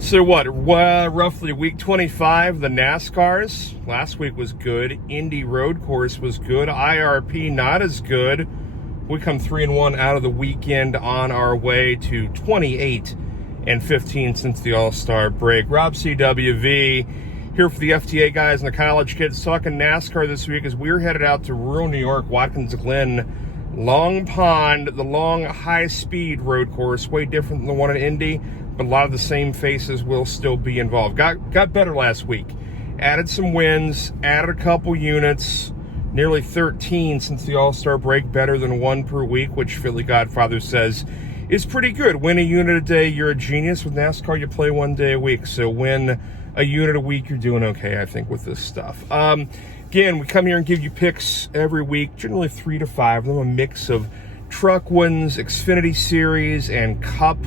So what, roughly week 25, the NASCARs. Last week was good. Indy road course was good. IRP not as good. We come 3-1 out of the weekend on our way to 28-15 since the All-Star break. Rob CWV here for the FTA guys and the college kids talking NASCAR this week as we're headed out to rural New York, Watkins, Glen, Long Pond, the long high-speed road course, way different than the one in Indy, but a lot of the same faces will still be involved. Got better last week. Added some wins, added a couple units, nearly 13 since the All-Star break, better than one per week, which Philly Godfather says is pretty good. Win a unit a day, you're a genius. With NASCAR, you play one day a week, so win a unit a week, you're doing okay, I think, with this stuff. Again, we come here and give you picks every week, generally 3 to 5 of them, a mix of truck wins, Xfinity Series, and Cup.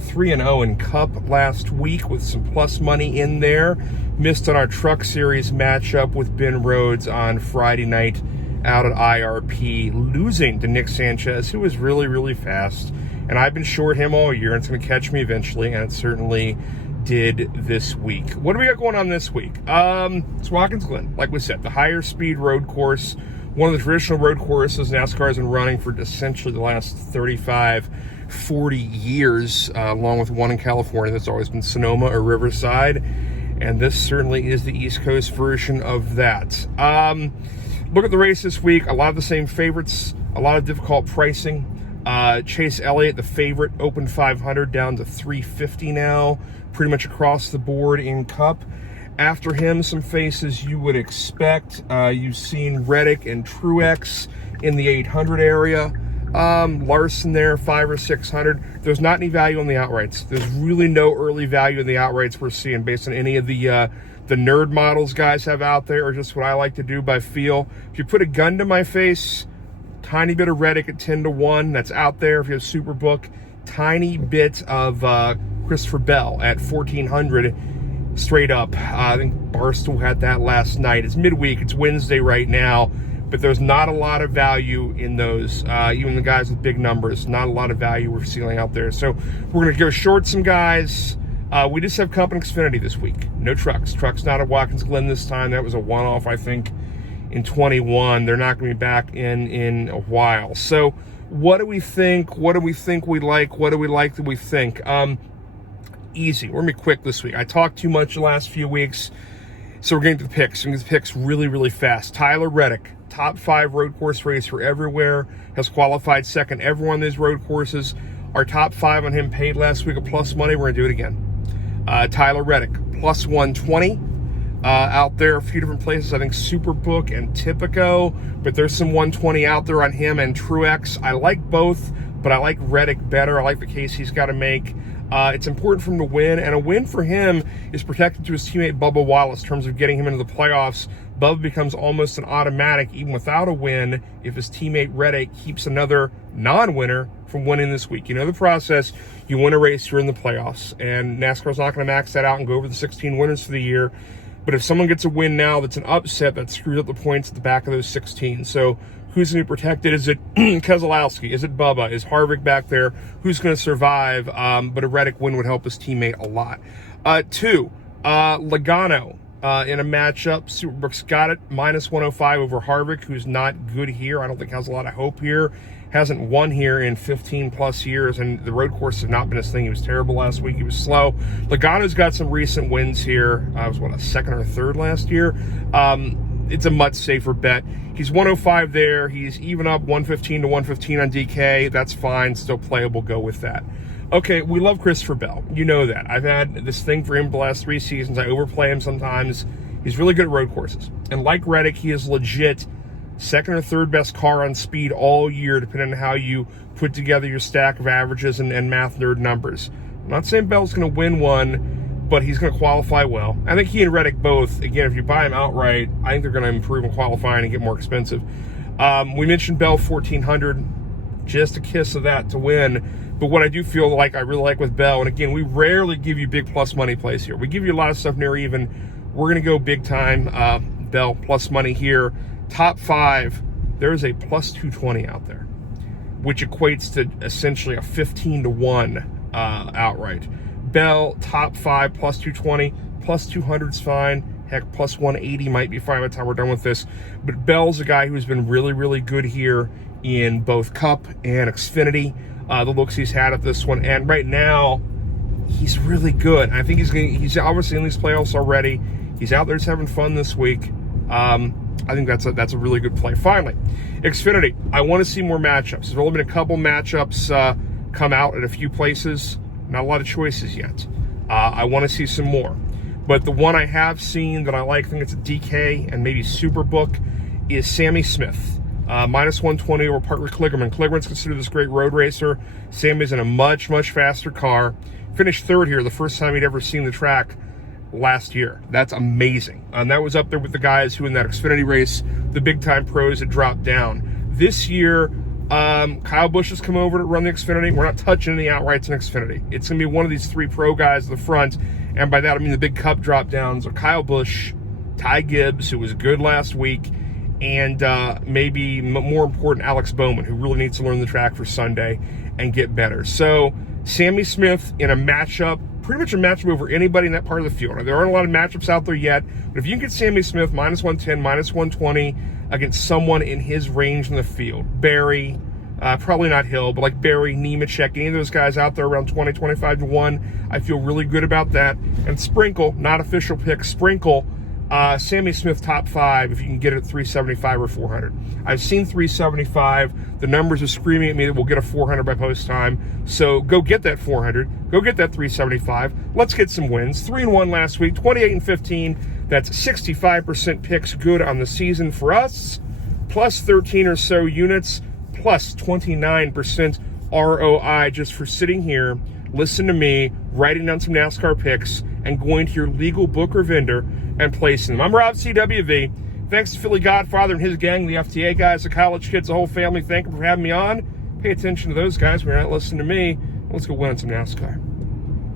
3-0 in Cup last week with some plus money in there. Missed on our Truck Series matchup with Ben Rhodes on Friday night out at IRP, losing to Nick Sanchez, who was really, really fast. And I've been short him all year, and it's going to catch me eventually, and it certainly did this week. What do we got going on this week? It's Watkins Glen, like we said, the higher speed road course, one of the traditional road courses NASCAR has been running for essentially the last 40 years, along with one in California that's always been Sonoma or Riverside, and this certainly is the East Coast version of that. Look at the race this week, a lot of the same favorites, a lot of difficult pricing. Chase Elliott, the favorite, opened 500 down to 350 now, pretty much across the board in Cup. After him, some faces you would expect. You've seen Reddick and Truex in the 800 area. Larson there, 500 or 600. There's not any value on the outrights. There's really no early value in the outrights we're seeing based on any of the nerd models guys have out there, or just what I like to do by feel. If you put a gun to my face, tiny bit of Reddick at 10-1, that's out there. If you have Superbook, tiny bit of Christopher Bell at 1400 straight up. I think Barstool had that last night. It's midweek, it's Wednesday right now, but there's not a lot of value in those. Even the guys with big numbers, not a lot of value we're seeing out there. So we're going to go short some guys. We just have Cup and Xfinity this week. No trucks. Trucks not at Watkins Glen this time. That was a one-off, I think, in 21. They're not going to be back in a while. So what do we think? What do we think we like? What do we like that we think? Easy. We're going to be quick this week. I talked too much the last few weeks, so we're getting to the picks. We're going to get the picks really, really fast. Tyler Reddick, top 5 road course racer everywhere, has qualified second every one of these road courses. Our top 5 on him paid last week of plus money. We're going to do it again. Tyler Reddick, plus 120. Out there, a few different places. I think Superbook and Typico, but there's some 120 out there on him and Truex. I like both, but I like Reddick better. I like the case he's got to make. It's important for him to win, and a win for him is protected to his teammate Bubba Wallace in terms of getting him into the playoffs. Bubba becomes almost an automatic, even without a win, if his teammate Reddick keeps another non-winner from winning this week. You know the process. You win a race, you're in the playoffs, and NASCAR's not going to max that out and go over the 16 winners for the year. But if someone gets a win now that's an upset, that screws up the points at the back of those 16. So who's going to be protected? Is it Keselowski? Is it Bubba? Is Harvick back there? Who's going to survive? But a Reddick win would help his teammate a lot. 2, Logano in a matchup. Superbook's got it, minus 105 over Harvick, who's not good here. I don't think has a lot of hope here. Hasn't won here in 15-plus years, and the road course has not been his thing. He was terrible last week. He was slow. Logano's got some recent wins here. I was, a second or third last year? It's a much safer bet. He's 105 there. He's even up 115 to 115 on DK. That's fine. Still playable. Go with that. Okay, we love Christopher Bell. You know that. I've had this thing for him the last 3 seasons. I overplay him sometimes. He's really good at road courses. And like Reddick, he is legit second or third best car on speed all year, depending on how you put together your stack of averages and math nerd numbers. I'm not saying Bell's going to win one, but he's going to qualify well. I think he and Reddick both, again, if you buy him outright, I think they're going to improve in qualifying and get more expensive. We mentioned Bell 1,400, just a kiss of that to win. But what I do feel like I really like with Bell, and again, we rarely give you big plus money plays here. We give you a lot of stuff near even. We're going to go big time. Bell plus money here. Top 5, there's a plus 220 out there, which equates to essentially a 15-1 outright. Bell, top 5, plus 220, plus 200's fine. Heck, plus 180 might be fine by the time we're done with this. But Bell's a guy who's been really, really good here in both Cup and Xfinity. The looks he's had at this one, and right now, he's really good. I think he's obviously in these playoffs already. He's out there just having fun this week. I think that's a really good play. Finally, Xfinity. I want to see more matchups. There's only been a couple matchups come out at a few places. Not a lot of choices yet. I want to see some more. But the one I have seen that I like, I think it's a DK and maybe Superbook, is Sammy Smith. Minus 120 over Parker Kligerman. Kligerman's considered this great road racer. Sammy's in a much, much faster car. Finished third here, the first time he'd ever seen the track last year. That's amazing. And that was up there with the guys who in that Xfinity race, the big-time pros, had dropped down. This year, Kyle Busch has come over to run the Xfinity. We're not touching any outrights in Xfinity. It's going to be one of these 3 pro guys at the front. And by that, I mean the big Cup drop-downs are Kyle Busch, Ty Gibbs, who was good last week, and maybe more important, Alex Bowman, who really needs to learn the track for Sunday and get better. So Sammy Smith in a matchup, pretty much a matchup over anybody in that part of the field. There aren't a lot of matchups out there yet, but if you can get Sammy Smith minus 110, minus 120 against someone in his range in the field, Barry, probably not Hill, but like Barry, Nemechek, any of those guys out there around 20, 25 to 1, I feel really good about that. And Sprinkle, not official pick, Sprinkle, Sammy Smith top 5 if you can get it at 375 or 400. I've seen 375. The numbers are screaming at me that we'll get a 400 by post time. So go get that 400. Go get that 375. Let's get some wins. 3-1 last week, 28-15. That's 65% picks good on the season for us. Plus 13 or so units. Plus 29% ROI just for sitting here, listen to me, writing down some NASCAR picks, and going to your legal book or vendor and placing them. I'm Rob CWV. Thanks to Philly Godfather and his gang, the FTA guys, the college kids, the whole family. Thank you for having me on. Pay attention to those guys. We're not listening to me. Let's go win on some NASCAR.